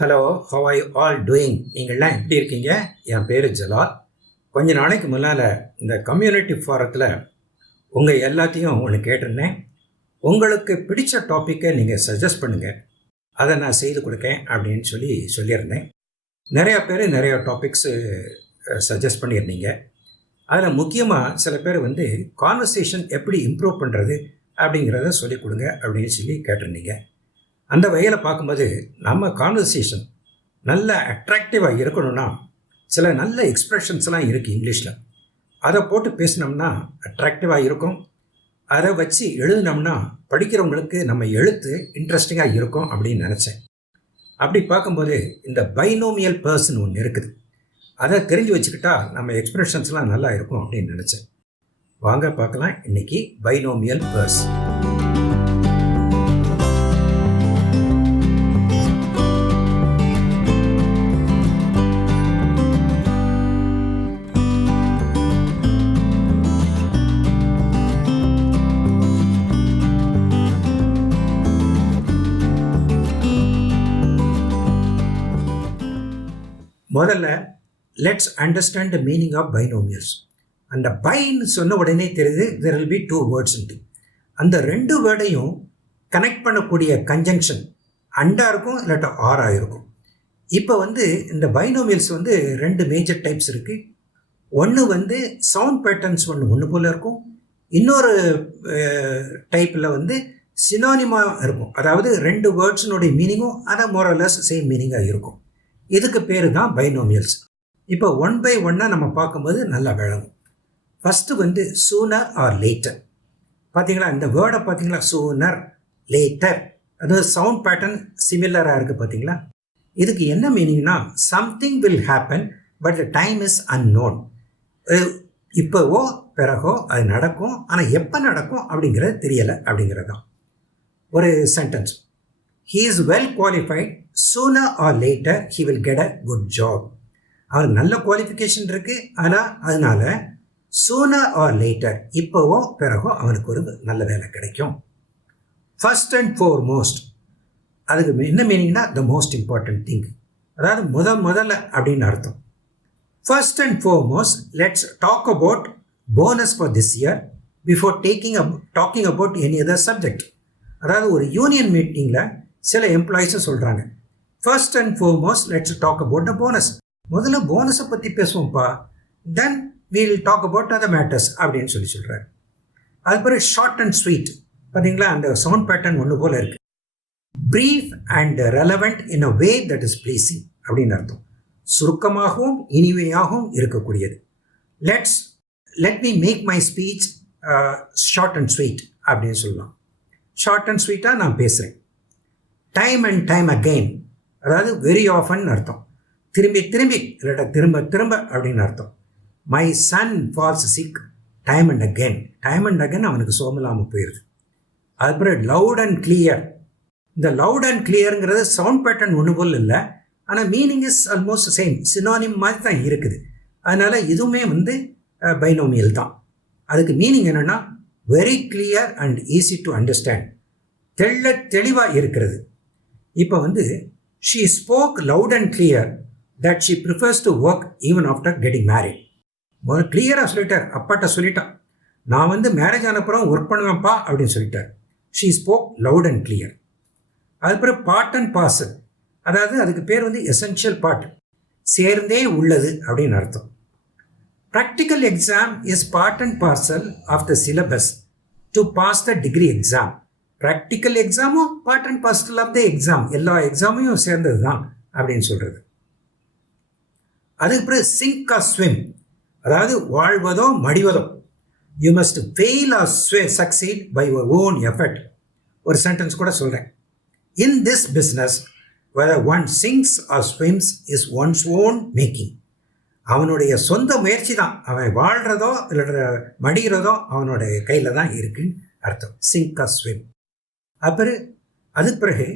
Hello, how are you all doing? நீங்கள்லாம் எப்படி இருக்கீங்க? என் பேர் ஜலால். கொஞ்ச நாளைக்கு முன்னால் இந்த கம்யூனிட்டி ஃபாரத்தில் உங்கள் எல்லாத்தையும் ஒன்று கேட்டிருந்தேன். உங்களுக்கு பிடிச்ச டாப்பிக்கை நீங்கள் சஜஸ்ட் பண்ணுங்கள், அதை நான் செய்து கொடுக்கேன் அப்படின்னு சொல்லியிருந்தேன். நிறையா பேர் நிறையா டாபிக்ஸு சஜஸ்ட் பண்ணியிருந்தீங்க. அதில் முக்கியமாக சில பேர் கான்வர்சேஷன் எப்படி இம்ப்ரூவ் பண்ணுறது அப்படிங்கிறத சொல்லிக் கொடுங்க அப்படின்னு கேட்டிருந்தீங்க. அந்த வகையில் பார்க்கும்போது நம்ம கான்வர்சேஷன் நல்ல அட்ராக்டிவாக இருக்கணும்னா சில நல்ல எக்ஸ்ப்ரெஷன்ஸ்லாம் இருக்குது இங்கிலீஷில். அதை போட்டு பேசினோம்னா அட்ராக்டிவாக இருக்கும். அதை வச்சு எழுதினோம்னா படிக்கிறவங்களுக்கு நம்ம எழுத்து இன்ட்ரெஸ்டிங்காக இருக்கும் அப்படின்னு நினச்சேன். அப்படி பார்க்கும்போது இந்த பைனோமியல் பர்சன் ஒன்று இருக்குது. அதை தெரிஞ்சு வச்சுக்கிட்டா நம்ம எக்ஸ்ப்ரெஷன்ஸ்லாம் நல்லா இருக்கும் அப்படின்னு நினச்சேன். வாங்க பார்க்கலாம் இன்றைக்கி பைனோமியல் பர்ஸ். முதல்ல let's understand the meaning of binomials. அந்த பைன்னு சொன்ன உடனே தெரியுது there will be two words. அந்த ரெண்டு வேர்டையும் கனெக்ட் பண்ணக்கூடிய கன்ஜங்ஷன் அண்டா இருக்கும் இல்லாட்டா ஆராக இருக்கும். இப்போ இந்த பைனோமியல்ஸ் ரெண்டு மேஜர் டைப்ஸ் இருக்குது. ஒன்று சவுண்ட் பேட்டர்ன்ஸ் ஒன்று போல் இருக்கும். இன்னொரு டைப்பில் சினானிமாக இருக்கும். அதாவது ரெண்டு வேர்ட்ஸினுடைய மீனிங்கும் அதை மோரலஸ் சேம் மீனிங்காக இருக்கும். இதுக்கு பேர் தான் பைனோமியல்ஸ். இப்போ ஒன் பை ஒன்னாக நம்ம பார்க்கும்போது நல்லா விளங்கும். First sooner or later. பார்த்தீங்களா, இந்த வேர்டை பார்த்தீங்களா, சூனர் லேட்டர். அதாவது சவுண்ட் பேட்டர்ன் சிமிலராக இருக்குது பார்த்தீங்களா. இதுக்கு என்ன மீனிங்னா something will happen but the time is unknown. இப்போவோ பிறகோ அது நடக்கும், ஆனால் எப்போ நடக்கும் அப்படிங்கிறது தெரியலை அப்படிங்கிறது தான். ஒரு sentence, he is well qualified, sooner or later he will get a good job. அவருக்கு நல்ல குவாலிஃபிகேஷன் இருக்குது, ஆனால் அதனால் sooner or later இப்போவோ பிறகோ அவனுக்கு ஒரு நல்ல வேலை கிடைக்கும். ஃபர்ஸ்ட் அண்ட் ஃபோர்மோஸ்ட், அதுக்கு என்ன மீனிங்னா த மோஸ்ட் இம்பார்ட்டன்ட் திங், அதாவது முதல்ல அப்படின்னு அர்த்தம். First and foremost let's talk about bonus for this year before talking about any other subject. அதாவது ஒரு யூனியன் மீட்டிங்கில் சில எம்ப்ளாயிஸும் சொல்கிறாங்க, first and foremost let's talk about the bonus. முதல்ல போனஸை பற்றி பேசுவோம்ப்பா, தென் we will talk about other matters அப்படின்னு சொல்கிறார். அது பிறகு ஷார்ட் அண்ட் ஸ்வீட், பார்த்தீங்களா, அந்த சவுண்ட் பேட்டர்ன் ஒன்று போல் இருக்குது. Brief and relevant in a way that is pleasing அப்படின்னு அர்த்தம். சுருக்கமாகவும் இனிமையாகவும் இருக்கக்கூடியது. Let me make my speech short and sweet அப்படின்னு சொல்லலாம். ஷார்ட் அண்ட் ஸ்வீட்டாக நான் பேசுகிறேன். டைம் அண்ட் டைம் அகெயின், அதாவது வெரி ஆஃபன் அர்த்தம். திரும்பி இல்லாட்டா திரும்ப அப்படின்னு அர்த்தம். My son falls sick time and again. Time and again அவனுக்கு சோமில்லாமல் போயிடுது. அதுக்கப்புறம் லவுட் அண்ட் கிளியர். இந்த லவுட் அண்ட் கிளியருங்கிறது சவுண்ட் பேட்டர்ன் ஒன்று போல் இல்லை, ஆனால் meaning is almost same, synonym மாதிரி தான் இருக்குது. அதனால் இதுவுமே பைனோமியல் தான். அதுக்கு மீனிங் என்னென்னா very clear and easy to understand, தெளிவாக இருக்கிறது. இப்போ she spoke loud and clear that she prefers to work even after getting married. கிளியராக சொல்லிட்டார், அப்பாட்ட சொல்லிட்டான், நான் மேரேஜ் ஆனப்புறம் ஒர்க் பண்ணுவேன்ப்பா அப்படின்னு சொல்லிட்டார். she spoke loud and clear. அதுக்கப்புறம் பார்ட் அண்ட் பார்சல், அதாவது அதுக்கு பேர் எசென்ஷியல் பார்ட், சேர்ந்தே உள்ளது அப்படின்னு அர்த்தம். Practical exam is part and parcel of the syllabus to pass the degree exam. Practical எக்ஸாமும் part and parcel of the exam, எல்லா எக்ஸாமையும் சேர்ந்தது தான் அப்படின்னு சொல்கிறது. அதுக்கு பிறகு சிங்க் ஆர் ஸ்விம், அதாவது வாழ்வதோ மடிவதோ. You must fail or succeed by your own effort. ஒரு சென்டென்ஸ் கூட சொல்கிறேன். In this business whether one sinks or swims is one's own making. அவனுடைய சொந்த முயற்சி தான், அவன் வாழ்கிறதோ இல்லை மடிகிறதோ அவனுடைய கையில் தான் இருக்குன்னு அர்த்தம். Sink or swim. அப்புறம் அதுக்கு பிறகு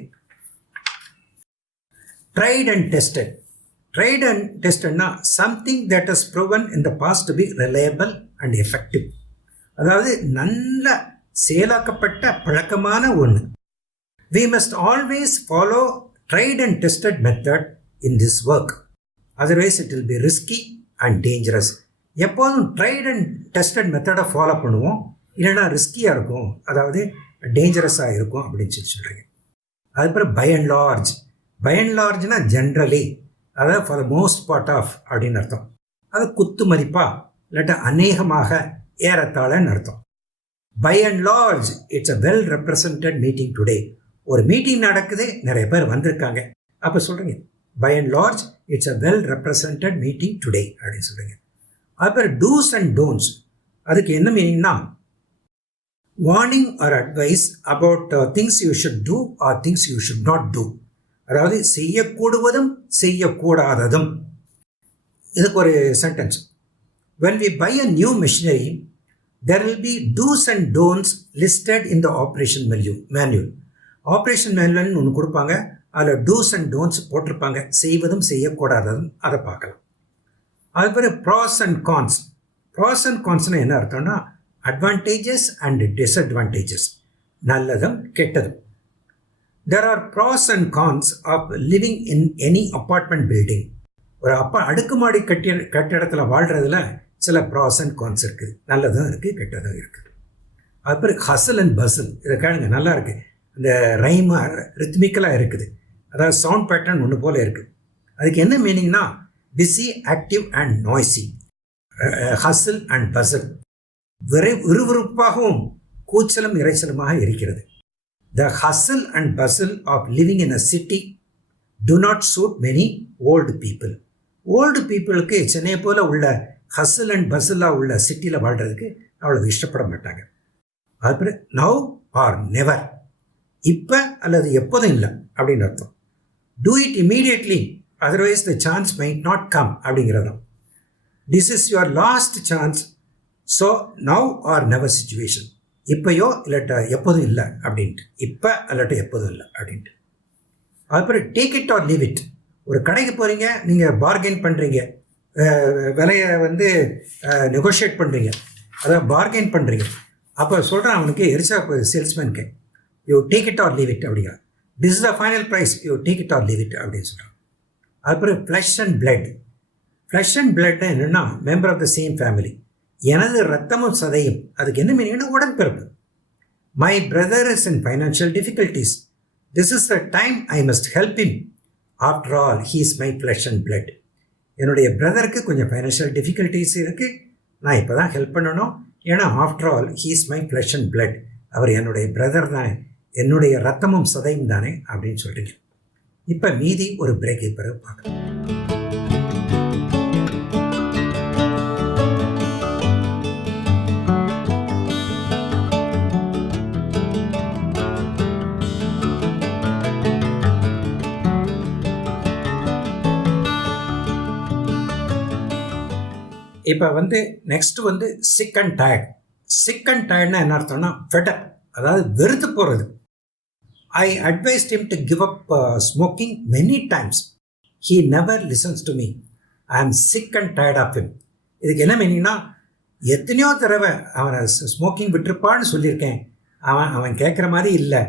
tried and tested. Tried and டெஸ்டட்னா something that is proven in the past to be reliable and effective. அதாவது நல்ல செயலாக்கப்பட்ட பழக்கமான ஒன்று. We must always follow tried and tested method in this work. Otherwise it will be risky and dangerous. எப்போதும் tried and tested மெத்தடை follow பண்ணுவோம், இல்லைனா ரிஸ்கியாக இருக்கும், அதாவது டேஞ்சரஸாக இருக்கும் அப்படின்னு சொல்கிறீங்க. அதுக்கப்புறம் by and large. By and லார்ஜ்னா ஜென்ரலி, அதாவது for the most part of அப்படின்னு அர்த்தம். அது குத்து மதிப்பாக இல்லாட்டா அநேகமாக ஏறத்தாழன்னு அர்த்தம். By and large it's a well represented meeting today. ஒரு மீட்டிங் நடக்குது, நிறைய பேர் வந்திருக்காங்க, அப்போ சொல்கிறீங்க by and large it's a well represented meeting today அப்படின்னு சொல்கிறீங்க. அப்புறம் டூஸ் அண்ட் டோன்ட்ஸ், அதுக்கு என்ன மீனிங்னா warning or advice about things you should do are things you should not do. அதாவது செய்யக்கூடுவதும் செய்யக்கூடாததும். இதுக்கு ஒரு sentence. when we buy a new machinery there will be do's and don'ts listed in the operation manual. Operation மேனுவல்னு ஒன்று கொடுப்பாங்க, அதில் two's and don'ts போட்டிருப்பாங்க, செய்வதும் செய்யக்கூடாததும் அதை பார்க்கலாம். அதுக்கப்புறம் pros and cons. Pros and கான்ஸ்னால் என்ன அர்த்தம்னா அட்வான்டேஜஸ் அண்ட் டிஸ்அட்வான்டேஜஸ், நல்லதும் கெட்டதும். There are pros and cons of living in any apartment building. ஒரு அடுக்குமாடி கட்டிடத்தில் வாழ்கிறதுல சில ப்ராஸ் அண்ட் கான்ஸ் இருக்குது, நல்லதும் இருக்குது கெட்டதும் இருக்குது. அதுக்கப்புறம் ஹசல் அண்ட் பசல், இதை கேளுங்க, நல்லா இருக்குது, இந்த ரைமாக ரித்மிக்கலாக இருக்குது, அதாவது சவுண்ட் பேட்டர்ன் ஒன்று போல் இருக்குது. அதுக்கு என்ன மீனிங்னா busy, active and noisy. Hustle and bustle, விறுவிறுப்பாகவும் கூச்சலும் இறைச்சலுமாக இருக்கிறது. The hustle and bustle of living in a city to not suit many old people. Old பீப்புளுக்கு சென்னையை போல் உள்ள ஹசல் அண்ட் பசலாக உள்ள சிட்டியில் வாழ்கிறதுக்கு அவ்வளவு இஷ்டப்பட மாட்டாங்க. அதுக்கப்புறம் நவ் ஆர் நெவர், இப்போ அல்லது எப்போதும் இல்லை அப்படின்னு அர்த்தம். Do it immediately otherwise the chance might not come அப்படிங்கிறதும். This is your last chance, so now or never situation. இப்போயோ இல்லாட்டா எப்போதும் இல்லை அப்படின்ட்டு, இப்போ இல்லாட்டா எப்போதும் இல்லை அப்படின்ட்டு. அதுக்கப்புறம் take it or leave it. ஒரு கடைக்கு போகிறீங்க, நீங்கள் பார்கெயின் பண்ணுறீங்க, விலையை வந்து நெகோஷியேட் பண்ணுறீங்க, அதாவது பார்கெயின் பண்ணுறீங்க. அப்போ சொல்கிறேன் அவனுக்கு எரிச்சா போகுது சேல்ஸ்மேனுக்கு, you take it or leave it அப்படிங்கிற. This is the final price, you take it or leave it அப்படின்னு சொல்கிறான். அப்புறம் flesh and blood. Flesh and பிளட்னா என்னென்னா member of the same family, எனது ரத்தமும் சதையும். அதுக்கு என்ன மீனிங்னா உடன்பிறப்பு. My brother is in financial difficulties, this is the time I must help him, after all he is my flesh and blood. என்னுடைய பிரதருக்கு கொஞ்சம் ஃபைனான்ஷியல் டிஃபிகல்ட்டிஸ் இருக்குது, நான் இப்போ தான் ஹெல்ப் பண்ணணும், ஏன்னா after all he is my flesh and blood, அவர் என்னுடைய பிரதர் தானே, என்னுடைய ரத்தமும் சதையும் தானே அப்படின்னு சொல்கிறீங்க. இப்போ மீதி ஒரு பிரேக்கு பிறகு பார்க்கலாம். இப்போ வந்து நெக்ஸ்ட் வந்து sick and tired. Sick and டயர்ட்னா என்ன அர்த்தம்னா ஃபெடப், அதாவது வெறுத்து போகிறது. I advised him to give up smoking many times. He never listens to me. I am sick and tired of him. இதுக்கு என்ன மீனிங்னா எத்தனையோ தடவை அவனை ஸ்மோக்கிங் விட்டுருப்பான்னு சொல்லியிருக்கேன், அவன் கேட்குற மாதிரி இல்லை.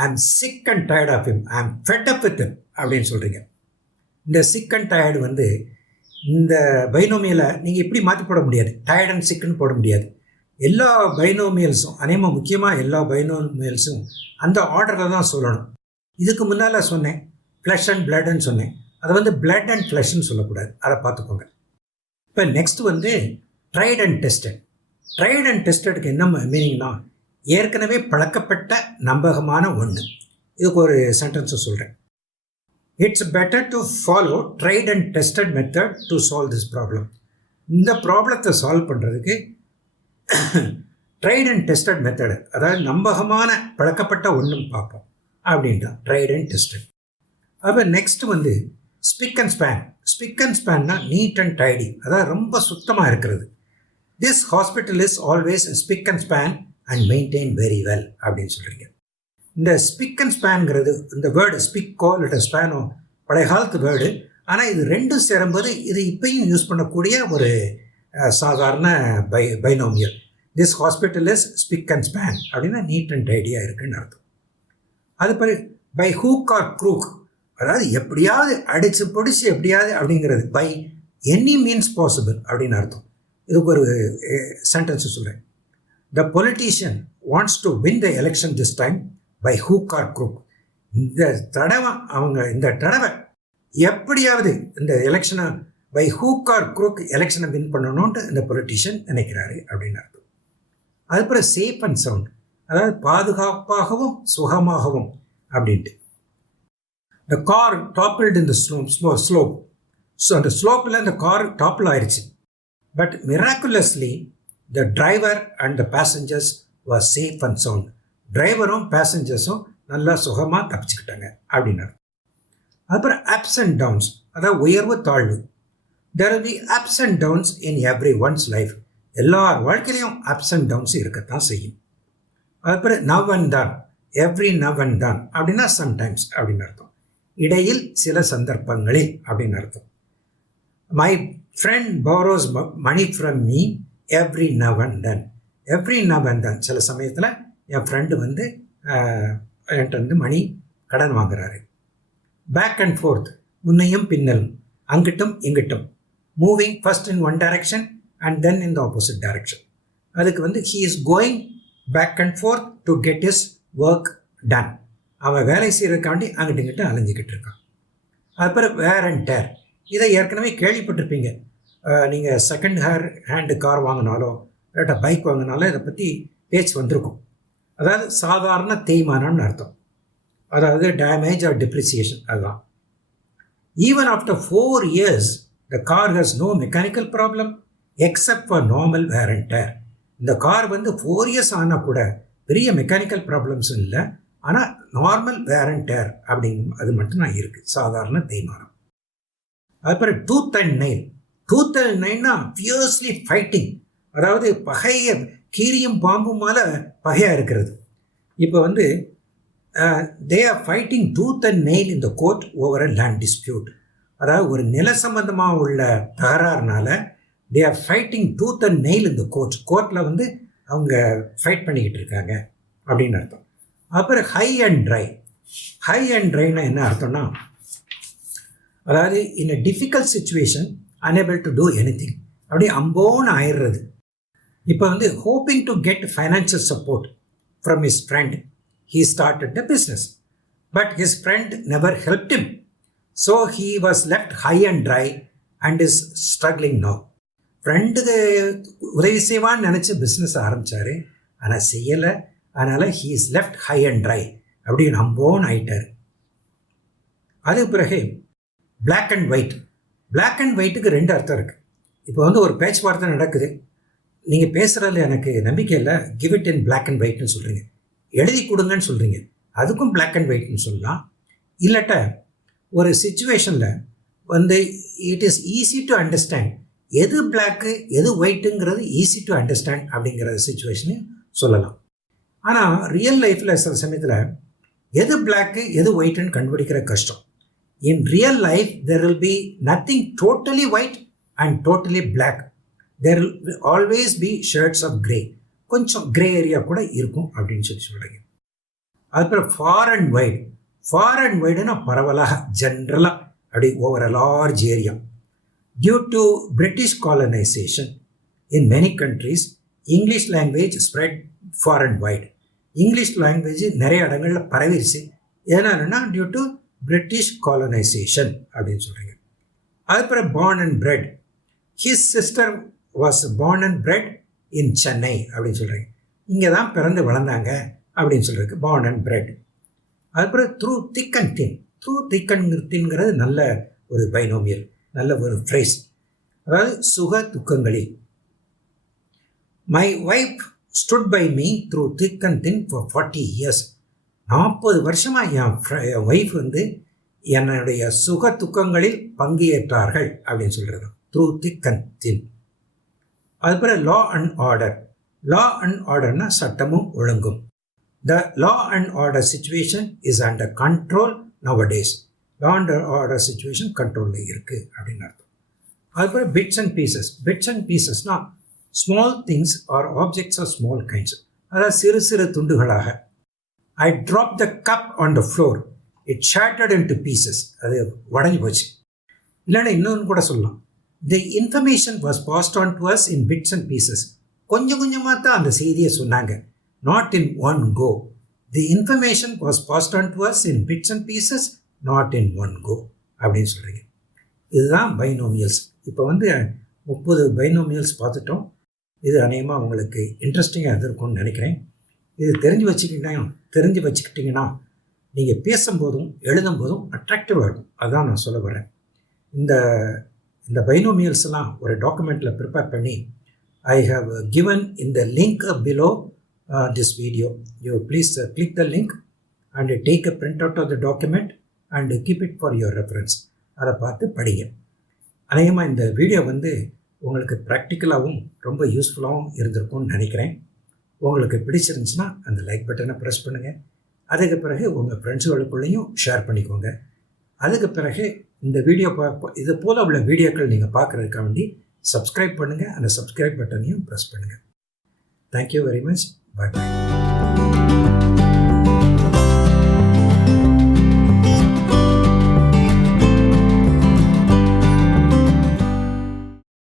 I am sick and tired of him, I am fed up with him அப்படின்னு சொல்கிறீங்க. இந்த சிக் அண்ட் டயர்டு வந்து இந்த பைனோமியலை நீங்கள் இப்படி மாற்றி போட முடியாது, டயர்ட் அண்ட் சிக்குன்னு போட முடியாது. எல்லா பைனோமியல்ஸும், அநேகமாக முக்கியமாக எல்லா பைனோமியல்ஸும் அந்த ஆர்டரில் தான் சொல்லணும். இதுக்கு முன்னால் சொன்னேன் ஃப்ளஷ் அண்ட் பிளட்னு சொன்னேன், அதை வந்து பிளட் அண்ட் ஃப்ளஷ்ன்னு சொல்லக்கூடாது, அதை பார்த்துக்கோங்க. இப்போ நெக்ஸ்ட் வந்து tried and tested. Tried and டெஸ்டடுக்கு என்ன மீனிங்னா ஏற்கனவே பழக்கப்பட்ட நம்பகமான ஒன்று. இதுக்கு ஒரு சென்டென்ஸை சொல்கிறேன். It's better to follow tried and tested method to solve this problem. இந்த ப்ராப்ளத்தை சால்வ் பண்ணுறதுக்கு ட்ரைட் அண்ட் டெஸ்டட் மெத்தடு, அதாவது நம்பகமான பழக்கப்பட்ட ஒன்றும் பார்ப்போம் அப்படின்ட்டு ட்ரைட் அண்ட் டெஸ்டட். அப்போ நெக்ஸ்ட் வந்து spick and span. Spick and ஸ்பேன்னா நீட் அண்ட் டைடி, அதாவது ரொம்ப சுத்தமாக இருக்கிறது. This hospital is always spick and span and maintain very well அப்படின்னு சொல்கிறீங்க. இந்த ஸ்பிக் அண்ட் ஸ்பேனுங்கிறது, இந்த வேர்டு ஸ்பிக்கோ இல்லை ஸ்பேனோ பழைய காலத்து வேர்டு, ஆனால் இது ரெண்டும் சேரும்போது இது இப்பயும் யூஸ் பண்ணக்கூடிய ஒரு சாதாரண binomial. This hospital is SPIC and span அப்படின்னா நீட் அண்ட் டைடியாக இருக்குன்னு அர்த்தம். அது பை ஹூக் ஆர் க்ரூக், அதாவது எப்படியாவது அடித்து பிடிச்சி எப்படியாவது அப்படிங்கிறது பை எனி மீன்ஸ் பாசிபிள் அப்படின்னு அர்த்தம். இதுக்கு ஒரு சென்டென்ஸ் சொல்கிறேன். The politician wants to win the election this time by hook or crook. இந்த தடவை எப்படியாவது இந்த எலெக்ஷனை பை ஹூக் ஆர் க்ரூக் எலெக்ஷனை வின் பண்ணணும்ட்டு இந்த பொலிட்டீஷியன் நினைக்கிறாரு அப்படின்னு அர்த்தம். அதுக்கப்புறம் சேஃப் அண்ட் சவுண்ட், அதாவது பாதுகாப்பாகவும் சுகமாகவும் அப்படின்ட்டு. The car toppled in the slope. So அந்த ஸ்லோப்பில் அந்த கார் டாப்பில் ஆயிடுச்சு. But miraculously the driver and the passengers was safe and sound. டிரைவரும் பேசஞ்சர்ஸும் நல்லா சுகமாக தப்பிச்சுக்கிட்டாங்க அப்படின்னாரு. அப்புறம் அப்ஸ் அண்ட் டவுன்ஸ், அதாவது உயர்வு தாழ்வு. There will be ups and downs in every one's life. எல்லார் வாழ்க்கையிலையும் அப்ஸ் அண்ட் டவுன்ஸ் இருக்கத்தான் செய்யும். அதுக்கப்புறம் now and then, every now and then அப்படின்னா சம்டைம்ஸ் அப்படின்னு அர்த்தம். இடையில் சில சந்தர்ப்பங்களில் அப்படின்னு அர்த்தம். My friend borrows money from me every now and then. Every now and then சில சமயத்தில் என் ஃப்ரெண்டு வந்து என்கிட்ட வந்து மணி கடன் வாங்குறாரு. பேக் அண்ட் ஃபோர்த், முன்னையும் பின்னலும், அங்கிட்டும் இங்கிட்டும். Moving first in one direction and then in the opposite direction. அதுக்கு வந்து he is going back and forth to get his work done. அவன் வேலை செய்கிறதுக்காண்டி அங்கிட்டு இங்கிட்ட அலைஞ்சிக்கிட்டு இருக்கான். அதுக்கப்புறம் வேர் அண்ட் டேர், இதை ஏற்கனவே கேள்விப்பட்டிருப்பீங்க. நீங்கள் செகண்ட் ஹேண்டு கார் வாங்கினாலோ இல்லாட்டா பைக் வாங்கினாலோ இதை பற்றி பேச்சு வந்திருக்கும். அதாவது சாதாரண தேய்மானம்னு அர்த்தம். அதாவது டேமேஜ் ஆர் டிப்ரிசியேஷன். அதுதான். Even after 4 years the car has no mechanical problem except for normal wear and tear. இந்த கார் வந்து 4 years ஆனால் கூட பெரிய மெக்கானிக்கல் ப்ராப்ளம்ஸும் இல்லை. ஆனால் நார்மல் வேர் அண்ட் டேர் அப்படிங்கும் அது மட்டும்தான் இருக்குது, சாதாரண தேய்மானம். அதுக்கப்புறம் tooth and nail. Tooth and நெயில்னா ஃபியர்ஸ்லி ஃபைட்டிங், அதாவது பகையை கீரியும் பாம்புமால பகையாக இருக்கிறது. இப்போ வந்து they are fighting tooth and nail in the court over a land dispute. அதாவது ஒரு நில சம்பந்தமாக உள்ள தகராறுனால they are fighting tooth and nail in the கோர்ட்டில் வந்து அவங்க ஃபைட் பண்ணிக்கிட்டு இருக்காங்க அப்படின்னு அர்த்தம். அப்புறம் high and dry. High and ட்ரைனா என்ன அர்த்தம்னா, அதாவது in a difficult situation unable to two anything, அப்படியே அம்போன்னு ஆயிடுறது. இப்போ வந்து hoping to get financial support from his friend, he started a business, but his friend never helped him, so he was left high and dry and is struggling now. ஃப்ரெண்டுக்கு உதவி செய்வான்னு நினச்சி business ஆரம்பித்தார், ஆனால் செய்யலை. அதனால் he is left high and dry, அப்படி நம்போன்னு ஆயிட்டார். அதுக்கு பிறகு black and white. Black and ஒயிட்டுக்கு 2 அர்த்தம் இருக்குது. இப்போ வந்து ஒரு பேச்சுவார்த்தை நடக்குது, நீங்கள் பேசுகிறதுல எனக்கு நம்பிக்கை இல்லை, give it in black and ஒயிட்னு சொல்கிறீங்க, எழுதி கொடுங்கன்னு சொல்கிறீங்க, அதுக்கும் பிளாக் அண்ட் ஒயிட்னு சொல்லலாம். இல்லாட்ட ஒரு சுச்சுவேஷனில் வந்து it is easy to understand, எது பிளாக்கு எது ஒயிட்டுங்கிறது ஈஸி டு அண்டர்ஸ்டாண்ட் அப்படிங்கிற சுச்சுவேஷனையும் சொல்லலாம். ஆனால் ரியல் லைஃப்பில் சில சமயத்தில் எது பிளாக்கு எது ஒயிட்டுன்னு கண்டுபிடிக்கிற கஷ்டம். In real life there will be nothing totally white and totally black. There will always be shades of grey, கொஞ்சம் கிரே ஏரியா கூட இருக்கும் அப்படின்னு சொல்கிறீங்க. அதுக்கப்புறம் far and wide. Far and வைடுன்னா பரவலாக ஜென்ரலாக அப்படி over a large area. Due to British colonisation in many countries English language spread far and wide. English language நிறைய இடங்களில் பரவிடுச்சு. ஏன்னா டியூ டு பிரிட்டிஷ் காலனைசேஷன் அப்படின்னு சொல்கிறீங்க. அதுக்கப்புறம் born and bred. His sister was born and bred in Chennai அப்படின்னு சொல்கிறீங்க. இங்கே தான் பிறந்து வளர்ந்தாங்க அப்படின்னு சொல்கிறதுக்கு பார்ன் அண்ட் பிரெட். அதுக்கப்புறம் through thick and thin. Through thick and தின்ங்கிறது நல்ல ஒரு பைனோமியல், நல்ல ஒரு ஃப்ரேஸ். அதாவது சுக துக்கங்களில். My wife stood by me through thick and thin for 40 years. 40 வருஷமாக என் ஒய்ஃப் வந்து என்னுடைய சுக துக்கங்களில் பங்கேற்றார்கள் அப்படின்னு சொல்கிறது த்ரூ திக் அண்ட் தின். அதுக்கப்புறம் law and order. Law and ஆர்டர்னா சட்டமும் ஒழுங்கும். The law and order situation is under control nowadays. Law and order situation கண்ட்ரோலில் இருக்குது அப்படின்னு அர்த்தம். அதுக்கப்புறம் bits and pieces. Bits and பீசஸ்னால் small things or objects or small kinds, அதாவது சிறு சிறு துண்டுகளாக. I drop the cup on the floor it shattered into pieces, அது உடஞ்சி போச்சு. இல்லைன்னா இன்னொன்று கூட சொல்லலாம், the information was passed on to us in bits and pieces. கொஞ்சம் கொஞ்சமாக தான் அந்த செய்தியை சொன்னாங்க, not in one go. The information was passed on to us in bits and pieces, not in one go அப்படின்னு சொல்கிறீங்க. இதுதான் பைனோமியல்ஸ். இப்போ 30 பைனோமியல்ஸ் பார்த்துட்டோம். இது அநேகமாக உங்களுக்கு இன்ட்ரெஸ்டிங்காக இருக்கும்னு நினைக்கிறேன். இது தெரிஞ்சு வச்சுக்கிட்டிங்கன்னா நீங்கள் பேசும்போதும் எழுதும்போதும் அட்ராக்டிவாக இருக்கும். அதுதான் நான் சொல்ல வரேன். இந்த பைனோமியல்ஸ் எல்லாம் ஒரு டாக்குமெண்ட்டில் ப்ரிப்பேர் பண்ணி I have given in the link below this video. You please click the link and take a print out of the document and keep it for your reference. அதை பார்த்து படிங்க. அநேகமாக இந்த வீடியோ உங்களுக்கு ப்ராக்டிக்கலாகவும் ரொம்ப யூஸ்ஃபுல்லாகவும் இருந்திருக்கும்னு நினைக்கிறேன். உங்களுக்கு பிடிச்சிருந்துச்சுன்னா அந்த லைக் பட்டனை ப்ரெஸ் பண்ணுங்கள். அதுக்கு பிறகு உங்கள் ஃப்ரெண்ட்ஸுகளுக்குள்ளேயும் ஷேர் பண்ணிக்கோங்க. அதுக்கு பிறகு இந்த வீடியோ இது போல் உள்ள வீடியோக்கள் நீங்கள் பார்க்குறதுக்காக வேண்டி சப்ஸ்கிரைப் பண்ணுங்கள். அந்த சப்ஸ்கிரைப் பட்டனையும் ப்ரெஸ் பண்ணுங்கள். Thank you very much. பாய் பாய்.